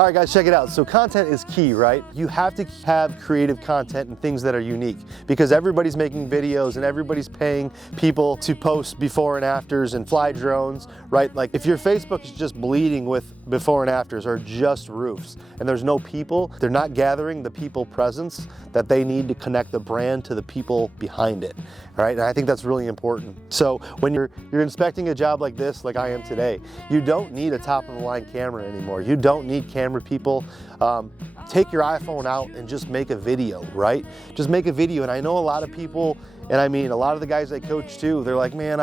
All right, guys, check it out. So content is key, right? You have to have creative content and things that are unique because everybody's making videos and everybody's paying people to post before and afters and fly drones, right? Like if your Facebook is just bleeding with before and afters or just roofs and there's no people, they're not gathering the people presence that they need to connect the brand to the people behind it, right? And I think that's really important. So when you're inspecting a job like this, like I am today, you don't need a top of the line camera anymore. You don't need camera people. Take your iPhone out and just make a video, right? Just make a video. And I know a lot of people, and I mean a lot of the guys I coach too, they're like, man,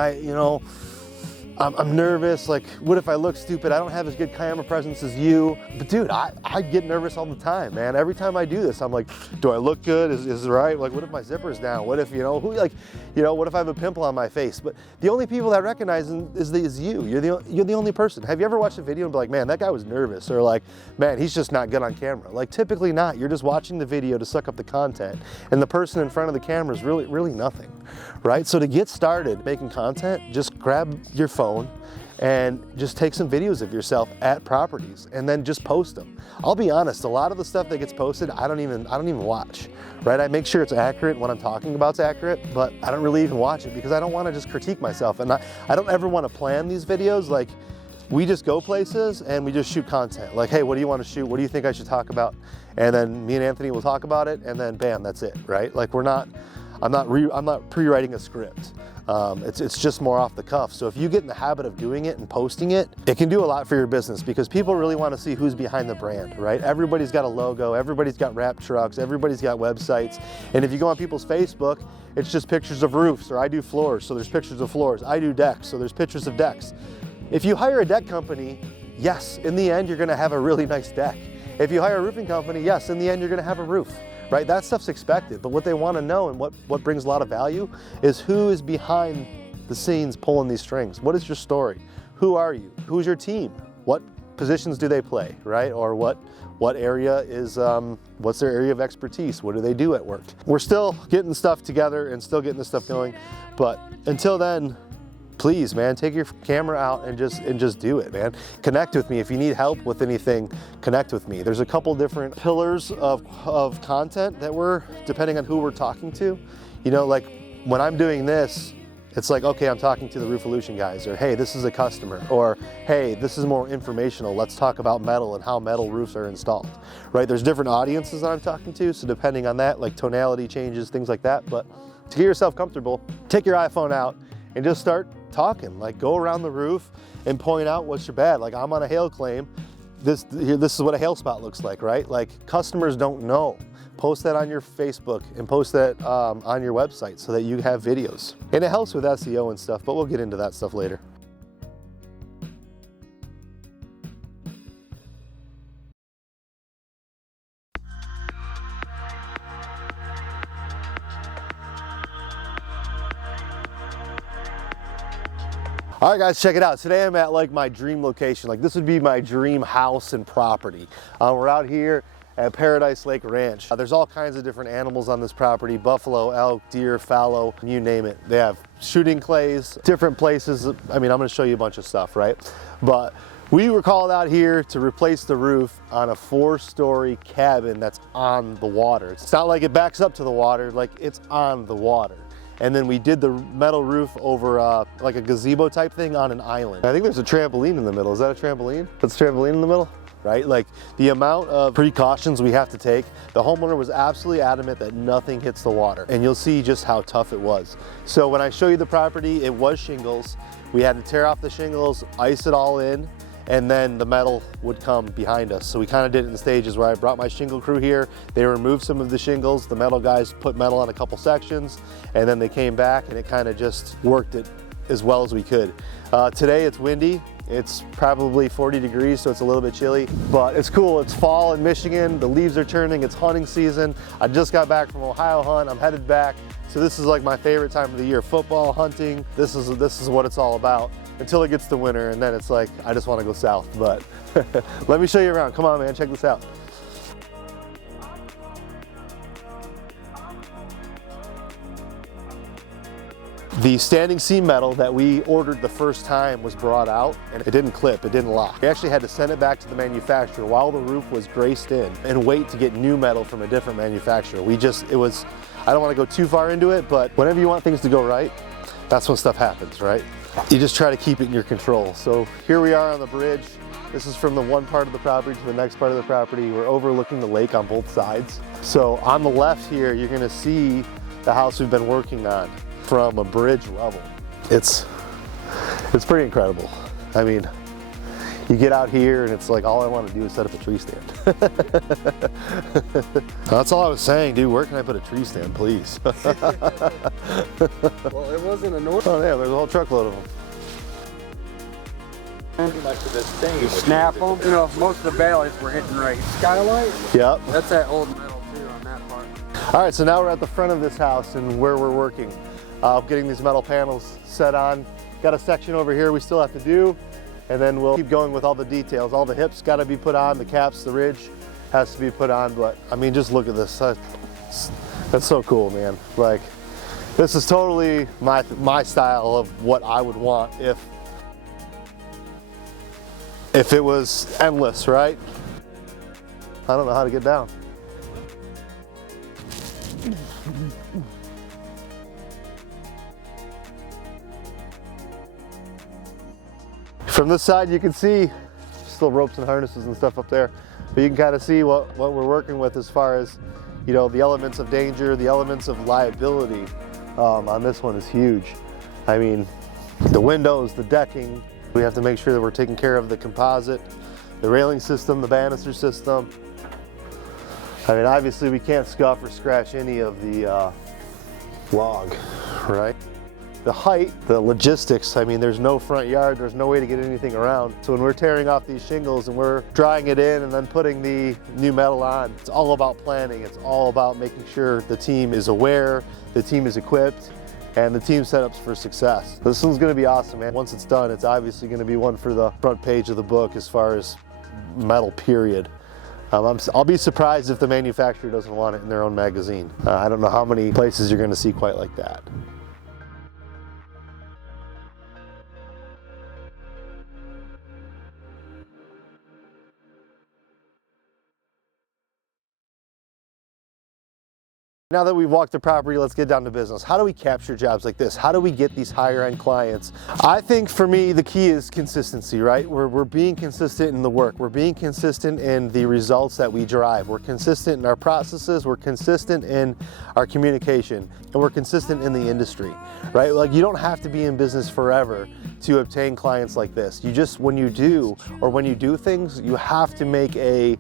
I'm nervous, like what if I look stupid? I don't have as good camera presence as you. But dude, I get nervous all the time, man. Every time I do this, I'm like, do I look good? Is it right? Like what if my zipper's down? What if, what if I have a pimple on my face? But the only people that recognize is you. You're the only person. Have you ever watched a video and be like, man, that guy was nervous? Or like, man, he's just not good on camera. Like typically not. You're just watching the video to suck up the content. And the person in front of the camera is really nothing, right? So to get started making content, just grab your phone and just take some videos of yourself at properties and then just post them. I'll be honest, a lot of the stuff that gets posted, I don't even watch, right? I make sure it's accurate, what I'm talking about is accurate, but I don't really even watch it because I don't want to just critique myself. And I don't ever want to plan these videos. Like we just go places and we just shoot content. Like, hey, what do you want to shoot? What do you think I should talk about? And then me and Anthony will talk about it and then bam, that's it, right? Like I'm not pre-writing a script. It's just more off the cuff. So if you get in the habit of doing it and posting it, it can do a lot for your business because people really want to see who's behind the brand, right? Everybody's got a logo, everybody's got wrap trucks, everybody's got websites. And if you go on people's Facebook, it's just pictures of roofs, or I do floors, so there's pictures of floors. I do decks, so there's pictures of decks. If you hire a deck company, yes, in the end, you're gonna have a really nice deck. If you hire a roofing company, yes, in the end, you're gonna have a roof. Right? That stuff's expected, but what they want to know and what brings a lot of value is who is behind the scenes pulling these strings. What is your story? Who are you? Who's your team? What positions do they play, right? Or what area is, what's their area of expertise? What do they do at work? We're still getting stuff together and still getting this stuff going, but until then, please, man, take your camera out and just do it, man. Connect with me. If you need help with anything, connect with me. There's a couple different pillars of content that depending on who we're talking to. You know, like when I'm doing this, it's like, okay, I'm talking to the Roofolution guys, or hey, this is a customer, or hey, this is more informational. Let's talk about metal and how metal roofs are installed, right? There's different audiences that I'm talking to, so depending on that, like tonality changes, things like that. But to get yourself comfortable, take your iPhone out and just start talking. Like go around the roof and point out what's your bad. Like I'm on a hail claim. This is what a hail spot looks like, right? Like customers don't know. Post that on your Facebook and post that on your website so that you have videos. And it helps with SEO and stuff, but we'll get into that stuff later. All right, guys, check it out. Today I'm at like my dream location. Like this would be my dream house and property. We're out here at Paradise Lake Ranch. There's all kinds of different animals on this property: buffalo, elk, deer, fallow, you name it. They have shooting clays, different places. I mean, I'm gonna show you a bunch of stuff, right? But we were called out here to replace the roof on a 4-story cabin that's on the water. It's not like it backs up to the water, like it's on the water. And then we did the metal roof over like a gazebo type thing on an island. I think there's a trampoline in the middle. Is that a trampoline? That's a trampoline in the middle, right? Like the amount of precautions we have to take. The homeowner was absolutely adamant that nothing hits the water. And you'll see just how tough it was. So when I show you the property, it was shingles. We had to tear off the shingles, ice it all in, and then the metal would come behind us. So we kind of did it in stages where I brought my shingle crew here. They removed some of the shingles. The metal guys put metal on a couple sections, and then they came back and it kind of just worked it as well as we could. Today it's windy. It's probably 40 degrees, so it's a little bit chilly, but it's cool. It's fall in Michigan. The leaves are turning. It's hunting season. I just got back from Ohio hunt. I'm headed back. So this is like my favorite time of the year. Football, hunting. This is what it's all about until it gets to winter, and then it's like, I just want to go south. But let me show you around. Come on, man, check this out. The standing seam metal that we ordered the first time was brought out and it didn't clip, it didn't lock. We actually had to send it back to the manufacturer while the roof was graced in and wait to get new metal from a different manufacturer. I don't want to go too far into it, but whenever you want things to go right, that's when stuff happens, right? You just try to keep it in your control. So here we are on the bridge. This is from the one part of the property to the next part of the property. We're overlooking the lake on both sides. So on the left here, you're gonna see the house we've been working on from a bridge level. It's pretty incredible. I mean, you get out here and it's like, all I want to do is set up a tree stand. That's all I was saying, dude. Where can I put a tree stand, please? Well, it wasn't a north. Oh yeah, there's a whole truckload of them. You snap them. You know, most of the valleys were hitting right. Skylight? Yep. That's that old metal too on that part. All right, so now we're at the front of this house and where we're working. Getting these metal panels set on. Got a section over here we still have to do, and then we'll keep going with all the details. All the hips got to be put on, the caps, the ridge has to be put on, but I mean, just look at this. That's so cool, man. Like, this is totally my style of what I would want if it was endless, right? I don't know how to get down. From this side, you can see still ropes and harnesses and stuff up there, but you can kind of see what we're working with as far as, you know, the elements of danger, the elements of liability on this one is huge. I mean, the windows, the decking, we have to make sure that we're taking care of the composite, the railing system, the banister system. I mean, obviously we can't scuff or scratch any of the log, right? The height, the logistics, I mean, there's no front yard, there's no way to get anything around. So when we're tearing off these shingles and we're drying it in and then putting the new metal on, it's all about planning. It's all about making sure the team is aware, the team is equipped, and the team setups for success. This one's gonna be awesome, man. Once it's done, it's obviously gonna be one for the front page of the book as far as metal, period. I'll be surprised if the manufacturer doesn't want it in their own magazine. I don't know how many places you're gonna see quite like that. Now that we've walked the property, let's get down to business. How do we capture jobs like this? How do we get these higher end clients? I think for me, the key is consistency, right? We're being consistent in the work. We're being consistent in the results that we drive. We're consistent in our processes. We're consistent in our communication, and we're consistent in the industry, right? Like, you don't have to be in business forever to obtain clients like this. You just, when you do things, you have to make a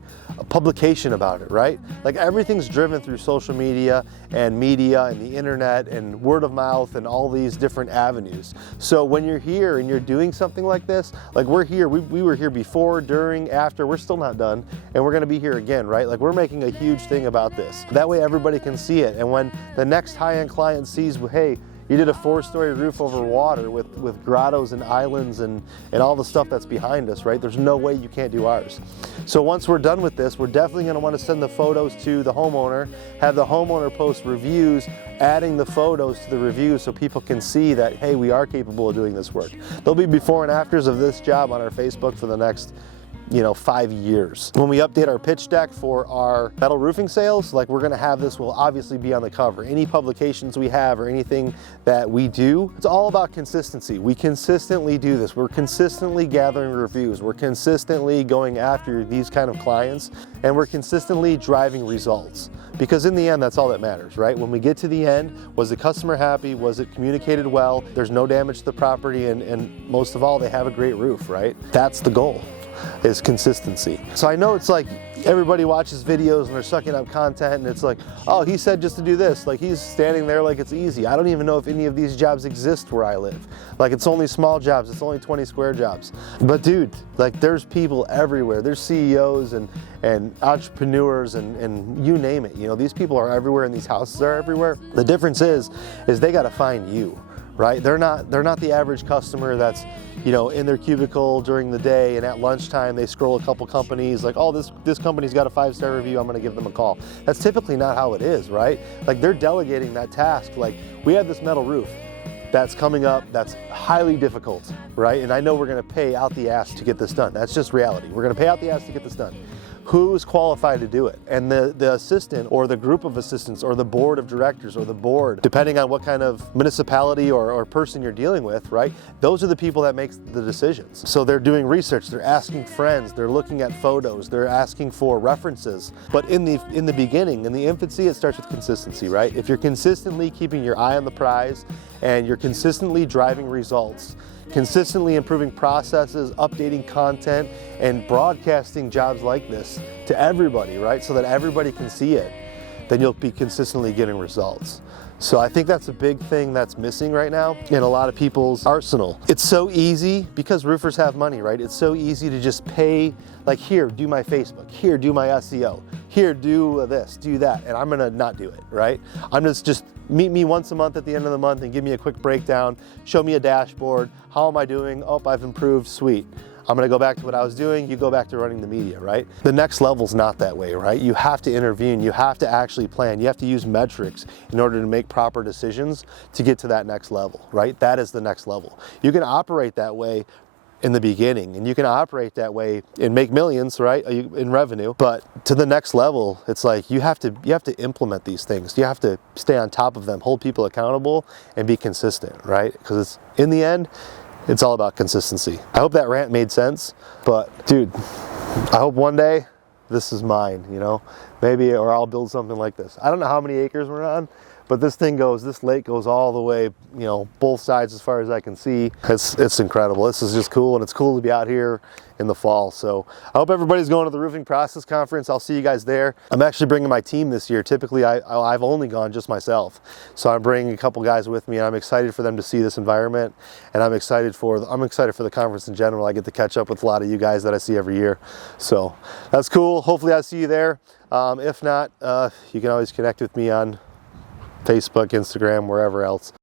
publication about it, right? Like, everything's driven through social media and the internet and word of mouth and all these different avenues. So when you're here and you're doing something like this, like we're here, we were here before, during, after, we're still not done, and we're gonna be here again, right? Like, we're making a huge thing about this. That way everybody can see it, and when the next high-end client sees, hey, you did a 4-story roof over water with grottos and islands and all the stuff that's behind us, right? There's no way you can't do ours. So once we're done with this, we're definitely gonna wanna send the photos to the homeowner, have the homeowner post reviews, adding the photos to the reviews so people can see that, hey, we are capable of doing this work. There'll be before and afters of this job on our Facebook for the next 5 years. When we update our pitch deck for our metal roofing sales, like, we're gonna have this will obviously be on the cover. Any publications we have or anything that we do, it's all about consistency. We consistently do this. We're consistently gathering reviews. We're consistently going after these kind of clients, and we're consistently driving results. Because in the end, that's all that matters, right? When we get to the end, was the customer happy? Was it communicated well? There's no damage to the property, and most of all, they have a great roof, right? That's the goal, is consistency. So I know it's like everybody watches videos and they're sucking up content and it's like, oh, he said just to do this. Like, he's standing there like it's easy. I don't even know if any of these jobs exist where I live. Like, it's only small jobs, it's only 20 square jobs. But dude, like, there's people everywhere. There's CEOs and entrepreneurs and you name it. These people are everywhere and these houses are everywhere. The difference is they gotta find you, right? They're not the average customer that's in their cubicle during the day, and at lunchtime they scroll a couple companies like, oh, this company's got a 5-star review, I'm gonna give them a call. That's typically not how it is, right? Like, they're delegating that task. Like, we have this metal roof. that's coming up that's highly difficult, right? And I know we're gonna pay out the ass to get this done. That's just reality. We're gonna pay out the ass to get this done. Who's qualified to do it? And the assistant or the group of assistants or the board of directors or the board, depending on what kind of municipality or person you're dealing with, right? Those are the people that make the decisions. So they're doing research, they're asking friends, they're looking at photos, they're asking for references. But in the beginning, in the infancy, it starts with consistency, right? If you're consistently keeping your eye on the prize and you're consistently driving results, consistently improving processes, updating content, and broadcasting jobs like this to everybody, right? So that everybody can see it, then you'll be consistently getting results. So I think that's a big thing that's missing right now in a lot of people's arsenal. It's so easy because roofers have money, right? It's so easy to just pay, like, here, do my Facebook, here, do my SEO, here, do this, do that, and I'm gonna not do it, right? I'm just meet me once a month at the end of the month and give me a quick breakdown, show me a dashboard, how am I doing? Oh, I've improved, sweet. I'm gonna go back to what I was doing, you go back to running the media, right? The next level's not that way, right? You have to intervene, you have to actually plan, you have to use metrics in order to make proper decisions to get to that next level, right? That is the next level. You can operate that way in the beginning, and you can operate that way and make millions, right, in revenue. But to the next level, it's like you have to implement these things. You have to stay on top of them, hold people accountable, and be consistent, right? Because in the end, it's all about consistency. I hope that rant made sense, but dude, I hope one day this is mine, you know, maybe, or I'll build something like this. I don't know how many acres we're on, but this lake goes all the way, you know, both sides as far as I can see. It's incredible. This is just cool, and it's cool to be out here in the fall. So I hope everybody's going to the Roofing Process Conference. I'll see you guys there. I'm actually bringing my team this year. Typically, I've only gone just myself. So I'm bringing a couple guys with me, and I'm excited for them to see this environment, and I'm excited for the conference in general. I get to catch up with a lot of you guys that I see every year. So that's cool. Hopefully I see you there. If not, you can always connect with me on Facebook, Instagram, wherever else.